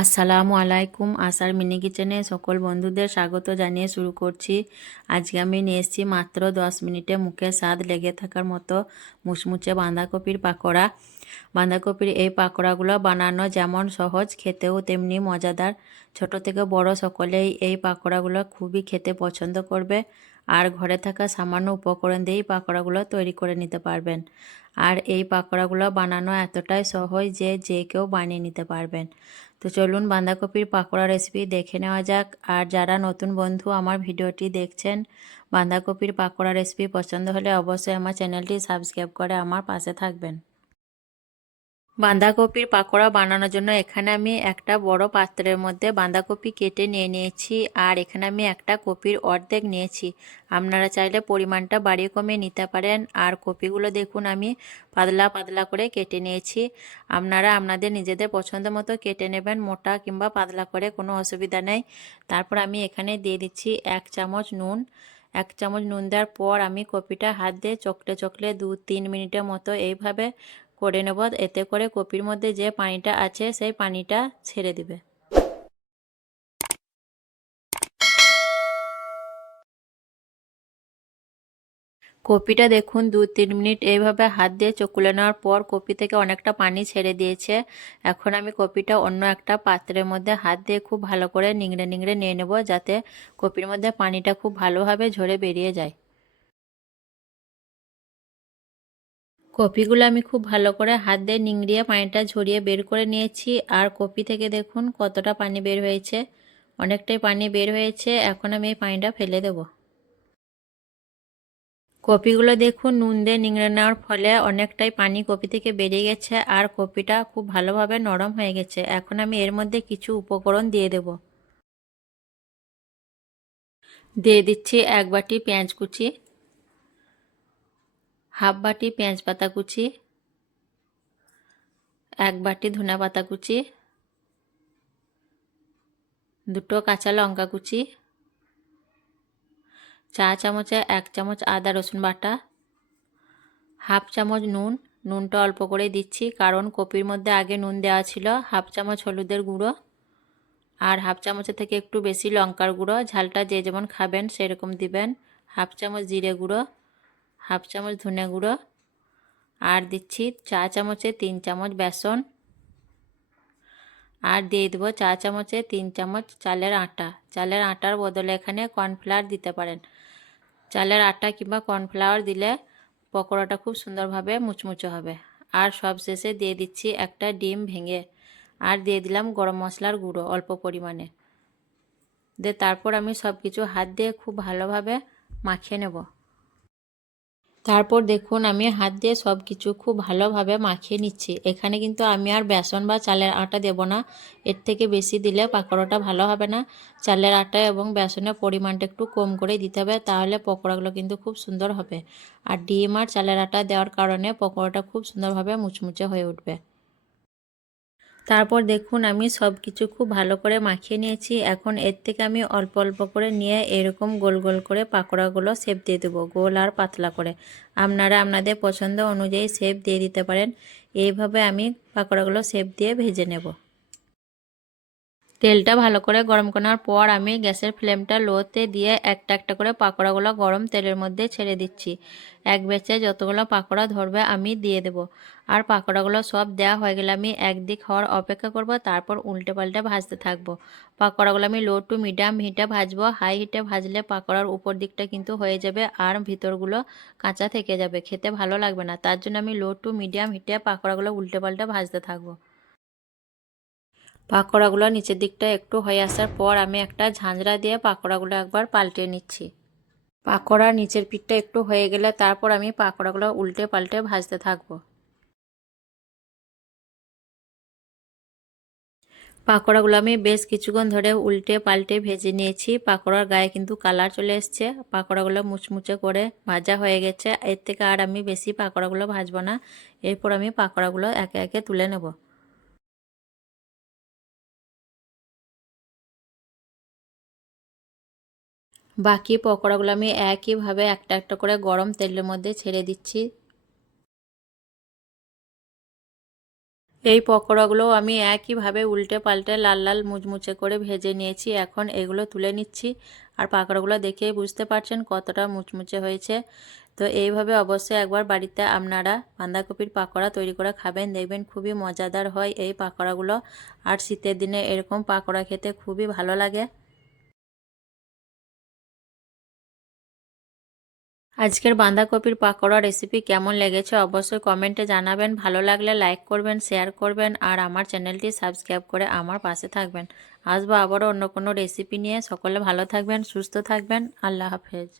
আসসালামু আলাইকুম। আশার মিনি কিচেনে সকল বন্ধুদের স্বাগত জানিয়ে শুরু করছি। আজকে আমি নিয়ে এসেছি মাত্র 10 মিনিটে মুখে স্বাদ লেগে থাকার মতো মুচমুচে বাঁধাকপির পাকোড়া। বাঁধাকপির এই পাকোড়াগুলো বানানো যেমন সহজ, খেতেও তেমনি মজাদার। ছোট থেকে বড় সকলেই এই পাকোড়াগুলো খুবই খেতে পছন্দ করবে। আর ঘরে থাকা সামান্য উপকরণ দিয়েই পাকোড়াগুলো তৈরি করে নিতে পারবেন। আর এই পাকোড়াগুলো বানানো এতটাই সহজ যে যে কেউ বানিয়ে নিতে পারবেন। তো চলুন বাঁধাকপির পাকোড়া রেসিপি দেখে নেওয়া যাক। আর যারা নতুন বন্ধু আমার ভিডিওটি দেখছেন, বাঁধাকপির পাকোড়া রেসিপি পছন্দ হলে অবশ্যই আমার চ্যানেলটি সাবস্ক্রাইব করে আমার পাশে থাকবেন। বাঁধাকপির পাকোড়া বানানোর জন্য এখানে আমি একটা বড় পাত্রের মধ্যে বাঁধাকপি কেটে নিয়ে নিয়েছি। আর এখানে আমি একটা কপির অর্ধেক নিয়েছি। আপনারা চাইলে পরিমাণটা বাড়িয়ে কমিয়ে নিতে পারেন। আর কপিগুলো দেখুন আমি পাতলা পাতলা করে কেটে নিয়েছি। আপনারা আপনাদের নিজেদের পছন্দ মতো কেটে নেবেন, মোটা কিংবা পাতলা করে, কোনো অসুবিধা নেই। তারপর আমি এখানে দিয়ে দিচ্ছি 1 চামচ নুন। 1 চামচ নুন দেওয়ার পর আমি কপিটা হাত দিয়ে চকলে চকলে 2-3 মিনিটের মতো এইভাবে করে নেব। এতে করে কপির মধ্যে যে পানিটা আছে সেই পানিটা ছেড়ে দিবে। কপিটা দেখুন 2-3 মিনিট এইভাবে হাত দিয়ে চকুলে নেওয়ার পর কপি থেকে অনেকটা পানি ছেড়ে দিয়েছে। এখন আমি কপিটা অন্য একটা পাত্রের মধ্যে হাত দিয়ে খুব ভালো করে নিংড়ে নিংড়ে নিয়ে নেব, যাতে কপির মধ্যে পানিটা খুব ভালোভাবে ঝরে বেরিয়ে যায়। কপিগুলো আমি খুব ভালো করে হাত দিয়ে নিংড়িয়ে পানিটা ঝরিয়ে বের করে নিয়েছি। আর কপি থেকে দেখুন কতটা পানি বের হয়েছে, অনেকটাই পানি বের হয়েছে। এখন আমি এই পানিটা ফেলে দেব। কপিগুলো দেখুন নুন দিয়ে নিংড়ে নেওয়ার ফলে অনেকটাই পানি কপি থেকে বেরিয়ে গেছে আর কপিটা খুব ভালোভাবে নরম হয়ে গেছে। এখন আমি এর মধ্যে কিছু উপকরণ দিয়ে দেব। দিয়ে দিচ্ছি 1 বাটি পেঁয়াজ কুচি, হাফ বাটি পেঁয়াজ পাতা কুচি, 1 বাটি ধনে পাতা কুচি, 2টো কাঁচা লঙ্কা কুচি, চা চামচে 1 চামচ আদা রসুন বাটা, হাফ চামচ নুন। নুনটা অল্প করে দিচ্ছি কারণ কপির মধ্যে আগে নুন দেওয়া ছিল। হাফ চামচ হলুদের গুঁড়ো, আর হাফ চামচের থেকে একটু বেশি লঙ্কার গুঁড়ো, ঝালটা যে যেমন খাবেন সেরকম দিবেন। হাফ চামচ জিরে গুঁড়ো, হাফ চামচ ধনে গুঁড়ো, আর দিচ্ছি চা চামচে 3 চামচ বেসন, আর দিয়ে দেবো চা চামচে 3 চামচ চালের আটা। চালের আটার বদলে এখানে কর্নফ্লাওয়ার দিতে পারেন। চালের আটা কিংবা কর্নফ্লাওয়ার দিলে পকোড়াটা খুব সুন্দরভাবে মুচমুচে হবে। আর সবশেষে দিয়ে দিচ্ছি একটা ডিম ভেঙে, আর দিয়ে দিলাম গরম মশলার গুঁড়ো অল্প পরিমাণে। তারপর আমি সব কিছু হাত দিয়ে খুব ভালোভাবে মাখিয়ে নেব। তারপর দেখুন আমি হাত দিয়ে সব কিছু খুব ভালোভাবে মাখিয়ে নিচ্ছি। এখানে কিন্তু আমি আর বেসন বা চালের আটা দেব না, এর থেকে বেশি দিলে পাকোড়াটা ভালো হবে না। চালের আটা এবং বেসনের পরিমাণটা একটু কম করে দিতে হবে, তাহলে পকোড়াগুলো কিন্তু খুব সুন্দর হবে। আর ডিম আর চালের আটা দেওয়ার কারণে পকোড়াটা খুব সুন্দরভাবে মুচমুচে হয়ে উঠবে। তারপর দেখুন আমি সব কিছু খুব ভালো করে মাখিয়ে নিয়েছি। এখন এর থেকে আমি অল্প অল্প করে নিয়ে এরকম গোল গোল করে পাকোড়াগুলো শেপ দিয়ে দেবো, গোল আর পাতলা করে। আপনারা আপনাদের পছন্দ অনুযায়ী শেপ দিয়ে দিতে পারেন। এইভাবে আমি পাকোড়াগুলো শেপ দিয়ে ভেজে নেব। তেলটা ভালো করে গরম করার পর আমি গ্যাসের ফ্লেমটা লোতে দিয়ে একটা একটা করে পাকোড়াগুলো গরম তেলের মধ্যে ছেড়ে দিচ্ছি। এক ব্যাচে যতগুলো পাকোড়া ধরবে আমি দিয়ে দেব। আর পাকোড়াগুলো সব দেওয়া হয়ে গেলে আমি একদিক হওয়ার অপেক্ষা করব, তারপর উল্টে পাল্টে ভাজতে থাকবো। পাকোড়াগুলো আমি লো টু মিডিয়াম হিটে ভাজবো। হাই হিটে ভাজলে পাকোড়ার উপর দিকটা কিন্তু হয়ে যাবে আর ভিতরগুলো কাঁচা থেকে যাবে, খেতে ভালো লাগবে না। তার জন্য আমি লো টু মিডিয়াম হিটে পাকোড়াগুলো উল্টে পাল্টে ভাজতে থাকবো। পাকোড়াগুলো নিচের দিকটা একটু হয়ে আসার পর আমি একটা ঝাঁঝরা দিয়ে পাকোড়াগুলো একবার পাল্টে নিচ্ছি। পাকোড়ার নিচের পিঠটা একটু হয়ে গেলে তারপর আমি পাকোড়াগুলো উল্টে পাল্টে ভাজতে থাকবো। পাকোড়াগুলো আমি বেশ কিছুক্ষণ ধরে উল্টে পাল্টে ভেজে নিয়েছি। পাকোড়ার গায়ে কিন্তু কালার চলে এসছে, পাকোড়াগুলো মুচমুচে করে ভাজা হয়ে গেছে। এর থেকে আর আমি বেশি পাকোড়াগুলো ভাজবো না। এরপর আমি পাকোড়াগুলো একে একে তুলে নেব। বাকি পকোড়াগুলো আমি একইভাবে একটা একটা করে গরম তেলের মধ্যে ছেড়ে দিচ্ছি। এই পকোড়াগুলো আমি একইভাবে উল্টে পাল্টে লাল লাল মুচমুচে করে ভেজে নিয়েছি। এখন এগুলো তুলে নিচ্ছি। আর পাকোড়াগুলো দেখেই বুঝতে পারছেন কতটা মুচমুচে হয়েছে। তো এইভাবে অবশ্যই একবার বাড়িতে আপনারা বাঁধাকপির পাকোড়া তৈরি করে খাবেন, দেখবেন খুবই মজাদার হয় এই পাকোড়াগুলো। আর শীতের দিনে এরকম পাকোড়া খেতে খুবই ভালো লাগে। আজকের বাঁধাকপির পাকোড়া রেসিপি কেমন লেগেছে অবশ্যই কমেন্টে জানাবেন। ভালো লাগলে লাইক করবেন, শেয়ার করবেন আর আমার চ্যানেলটি সাবস্ক্রাইব করে আমার পাশে থাকবেন। আসবো আবারও অন্য কোনো রেসিপি নিয়ে। সকলে ভালো থাকবেন, সুস্থ থাকবেন। আল্লাহ হাফেজ।